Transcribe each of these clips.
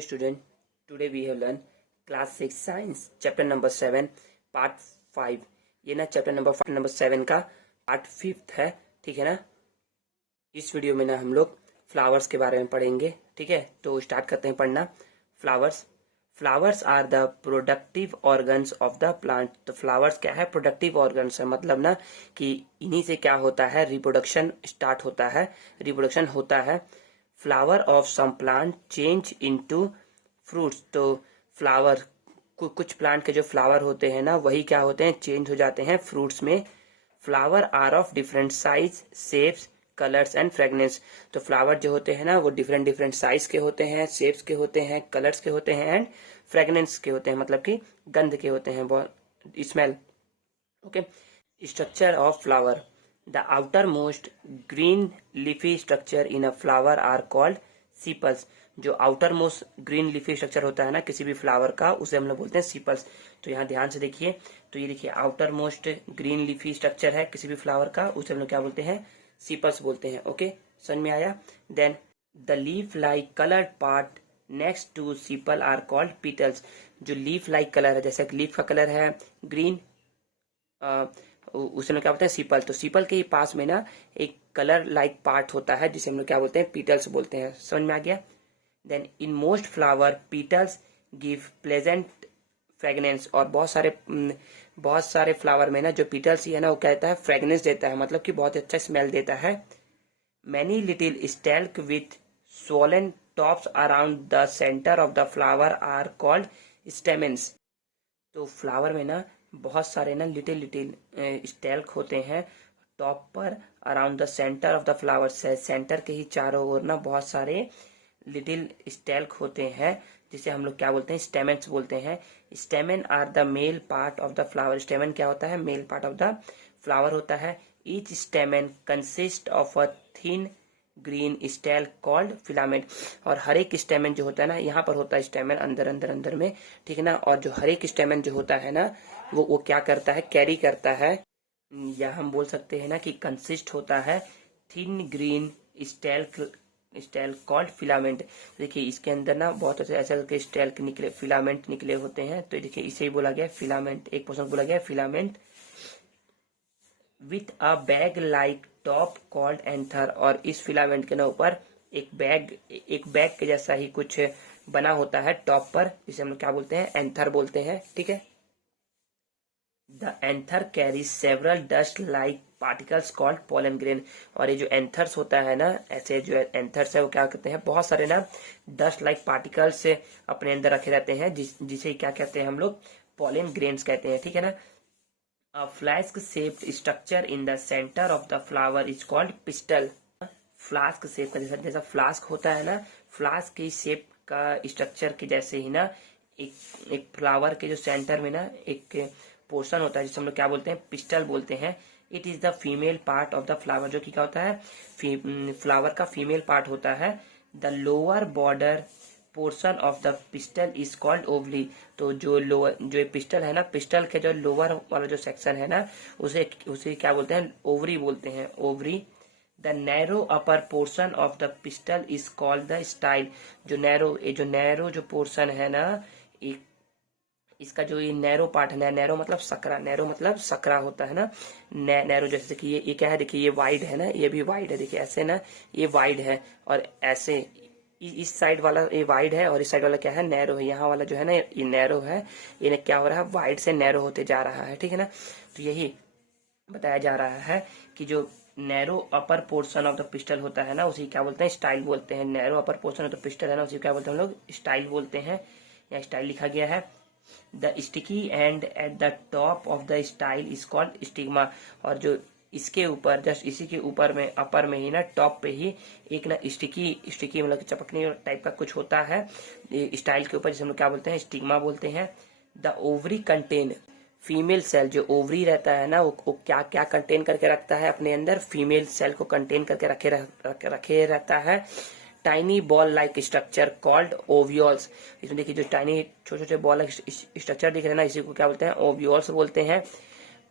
Hello student, today we have learned class 6 science chapter number 7 part 5। ये ना chapter number 7 का part 5 है, ठीक है ना। इस वीडियो में ना हम लोग फ्लावर्स के बारे में पढ़ेंगे, ठीक है। तो स्टार्ट करते हैं पढ़ना। Flowers are the productive organs of the plant. तो फ्लावर्स क्या है? प्रोडक्टिव ऑर्गन्स है, मतलब ना कि इन्हीं से क्या होता है, रिप्रोडक्शन स्टार्ट होता है, रिप्रोडक्शन होता है। Flower of some plant change into fruits. तो फ्लावर कुछ प्लांट के जो फ्लावर होते हैं ना, वही क्या होते हैं, चेंज हो जाते हैं फ्रूट्स में। Flower are of different size, shapes, colours and fragrance. तो फ्लावर जो होते हैं ना, वो डिफरेंट डिफरेंट साइज के होते हैं, शेप्स के होते हैं, कलर्स के होते हैं एंड फ्रेगनेंस के होते हैं, मतलब कि गंध के होते हैं, बहुत smell. Okay. Structure of flower. The outermost green leafy structure in a flower are called sepals। जो outermost green leafy structure होता है ना किसी भी फ्लावर का, उसे हम लोग बोलते हैं sepals। तो यहाँ ध्यान से देखिए, तो ये देखिए outermost green leafy structure है किसी भी फ्लावर का, उसे हम लोग क्या बोलते हैं, sepals बोलते हैं। ओके, समझ में आया। Then the leaf like colored part next to sepal are called petals। जो leaf like कलर है, जैसे लीफ का कलर है ग्रीन, उसे लोग क्या बोलते हैं, सीपल। तो सीपल के ही पास में ना एक कलर लाइक पार्ट होता है जिसे हम लोग क्या बोलते हैं, पीटल्स बोलते हैं। समझ में आ गया। Then in most flower petals give pleasant fragrance. और बहुत सारे फ्लावर में ना जो पीटल्स ही है ना, वो क्या देता है, फ्रेगनेंस देता है, मतलब कि बहुत अच्छा स्मेल देता है। Many little stalk with swollen tops around the centre of the flower are called stamens. तो फ्लावर में ना बहुत सारे ना लिटिल लिटिल स्टेल्क होते हैं टॉप पर, around the centre of the flower. Centre के ही चारों ओर ना बहुत सारे लिटिल स्टेल्क होते हैं, जिसे हम लोग क्या बोलते हैं, स्टेमेंस बोलते हैं। Stamen are the male part of the flower. Stamen क्या होता है, male part of the flower होता है। Each stamen consist of a thin green stalk called filament. और हर एक स्टेमेन जो होता है ना, यहाँ पर होता है स्टेमेन अंदर अंदर अंदर में, ठीक है ना। और जो हर एक स्टेमेन जो होता है ना, वो क्या करता है, कैरी करता है, या हम बोल सकते हैं ना कि कंसिस्ट होता है thin green stalk called filament. देखिए इसके अंदर ना बहुत ऐसे स्टेल्क निकले, फिलामेंट निकले होते हैं। तो देखिए इसे ही बोला गया फिलामेंट, एक पोर्शन बोला गया filament. With a bag like top called anther. और इस फिलामेंट के ना ऊपर एक बैग के जैसा ही कुछ बना होता है टॉप पर, जिसे हम लोग क्या बोलते हैं, एंथर बोलते हैं, ठीक है। The anther carry several dust like particles called pollen grain. और ये जो एंथर्स होता है ना, ऐसे जो एंथर्स है वो क्या करते हैं, बहुत सारे ना डस्ट लाइक पार्टिकल्स अपने अंदर रखे रहते हैं, जिसे क्या कहते हैं हम लोग, पोलन ग्रेन्स कहते हैं, ठीक है ना। A flask shaped structure in the center of the flower is called pistil। Flask shape का जैसा फ्लास्क होता है ना, फ्लास्क की शेप का स्ट्रक्चर के जैसे ही ना एक फ्लावर के जो सेंटर में ना एक पोर्शन होता है, जिसे हम लोग क्या बोलते हैं, पिस्टल बोलते हैं। It is the female part of the flower. जो कि क्या होता है, फ्लावर का फीमेल पार्ट होता है। The lower border portion of the pistil is called ovary. तो जो पिस्टल है ना, पिस्टल के जो लोअर वाला जो सेक्शन है ना, उसे क्या बोलते हैं, ओवरी बोलते हैं, ovary. The narrow upper portion of the pistil is called the style. जो नैरो जो पोर्शन है ना, एक इसका जो ये नैरो पार्ट है, नैरो मतलब सकरा, नैरो मतलब सकरा होता है ना, नैरो। जैसे कि ये क्या है, देखिए ये वाइड है ना, ये भी वाइड है, देखिए ऐसे ना, ये वाइड है, और ऐसे इस साइड वाला ये वाइड है, और इस साइड वाला क्या है, नैरो है। यहाँ वाला जो है ना, ये नैरो है, ये क्या हो रहा है, वाइड से नैरो होते जा रहा है, ठीक है ना। तो यही बताया जा रहा है कि जो narrow upper portion of the pistol होता है ना, उसी क्या बोलते हैं, स्टाइल बोलते हैं। Narrow upper portion of the pistol है ना, उसी क्या बोलते हैं हम लोग, स्टाइल बोलते हैं, या स्टाइल लिखा गया है। The sticky and at the top of the style is called stigma. और जो इसके ऊपर, जस्ट इसी के ऊपर में, अपर में ही ना, टॉप पे ही एक ना स्टिकी मतलब चपकने टाइप का कुछ होता है स्टाइल के ऊपर, जिसे हम लोग क्या बोलते हैं, स्टिग्मा बोलते हैं। The ovary contain female cell. जो ओवरी रहता है ना, वो क्या क्या कंटेन करके रखता है अपने अंदर, फीमेल सेल को कंटेन करके रखे रहता है। Tiny ball like structure called ovules. इसमें देखिए जो टाइनी छोटे छोटे बॉल लाइक स्ट्रक्चर दिख रहे हैं ना, इसी को क्या बोलते हैं, ओव्यूल्स बोलते हैं।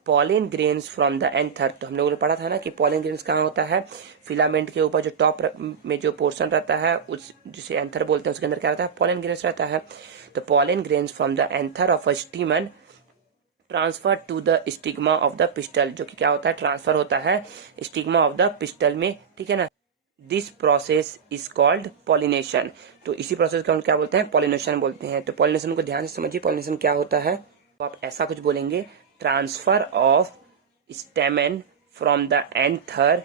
Pollen grains from the anther. तो हम लोगों ने पढ़ा था ना कि पॉलन ग्रेन्स कहाँ होता है, फिलामेंट के ऊपर जो टॉप में जो पोर्शन रहता है उस जिसे एंथर बोलते हैं उसके अंदर क्या रहता है, पॉलन ग्रेन्स रहता है। तो pollen grains from the anther of a stamen transfer to the stigma of the pistil, जो कि क्या होता है, ट्रांसफर होता है स्टिग्मा ऑफ द पिस्टल में, ठीक है ना। This process is called pollination. तो इसी प्रोसेस को हम क्या बोलते हैं, पॉलिनेशन बोलते हैं। तो पॉलिनेशन को ध्यान से समझिए, पॉलिनेशन क्या होता है। तो आप ऐसा कुछ बोलेंगे, transfer of stamen from the anther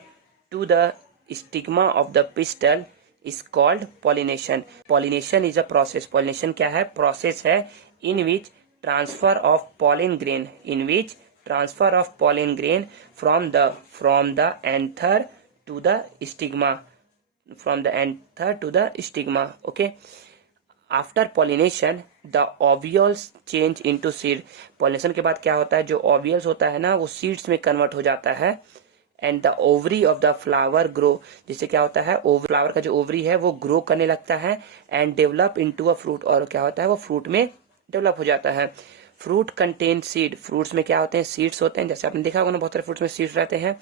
to the stigma of the pistil is called pollination. Pollination is a process, pollination क्या है, प्रोसेस है, इन विच transfer of pollen grain, in which transfer of pollen grain from the anther to the stigma, from the anther to the stigma. Okay, after pollination the ovules change into seed. pollination के बाद क्या होता है, जो ovules होता है ना वो seeds में convert हो जाता है। And the ovary of the flower grow, जिससे क्या होता है, फ्लावर का जो ओवरी है वो ग्रो करने लगता है and develop into a fruit, और क्या होता है वो फ्रूट में डेवलप हो जाता है। फ्रूट कंटेन सीड, फ्रूट्स में क्या होते हैं, सीड्स होते हैं, जैसे आपने देखा होगा ना बहुत सारे फ्रूट्स में सीड्स रहते हैं।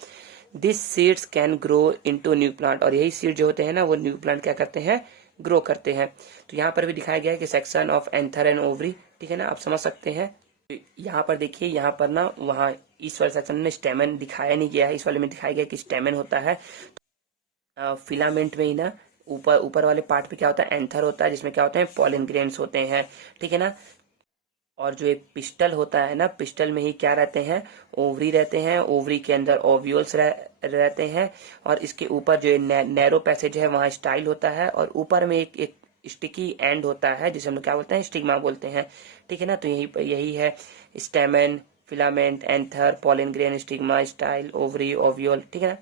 This seeds can grow into new plant, और यही सीड जो होते हैं ना वो न्यू प्लांट क्या करते हैं, ग्रो करते हैं। तो यहाँ पर भी दिखाया गया है कि section of anther and ovary, ठीक है ना, आप समझ सकते हैं। यहाँ पर देखिए, यहाँ पर ना वहाँ इस वाले सेक्शन में स्टेमन दिखाया नहीं गया है, इस वाले में दिखाया गया कि स्टेमन होता है। फिलामेंट में ही ना ऊपर ऊपर वाले पार्ट पे क्या होता है, एंथर होता है, जिसमें क्या होते हैं, पॉलन ग्रेन्स होते हैं, ठीक है ना। और जो एक पिस्टल होता है ना, पिस्टल में ही क्या रहते हैं, ओवरी रहते हैं, ओवरी के अंदर ओव्यूल्स रहते हैं, और इसके ऊपर जो नैरो पैसेज है वहां स्टाइल होता है, और ऊपर में एक स्टिकी एंड होता है जिसे हम लोग क्या बोलते हैं, स्टिग्मा बोलते हैं, ठीक है ना। तो यही है स्टेमन, filament, anther, pollen grain, stigma, style, ovary, ovule, ठीक है ना।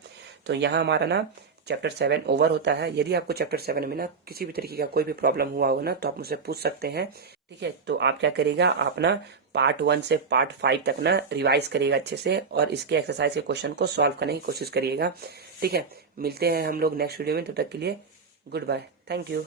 तो यहाँ हमारा ना चैप्टर 7 ओवर होता है। यदि आपको चैप्टर 7 में ना किसी भी तरीके का कोई भी प्रॉब्लम हुआ हो ना तो आप मुझसे पूछ सकते हैं, ठीक है। तो आप क्या करेगा, आप ना पार्ट 1 से पार्ट 5 तक ना रिवाइज करिएगा अच्छे से, और इसके एक्सरसाइज के क्वेश्चन को सॉल्व करने की कोशिश करिएगा, ठीक है। मिलते हैं हम लोग नेक्स्ट वीडियो में, तब तक के लिए गुड बाय, थैंक यू।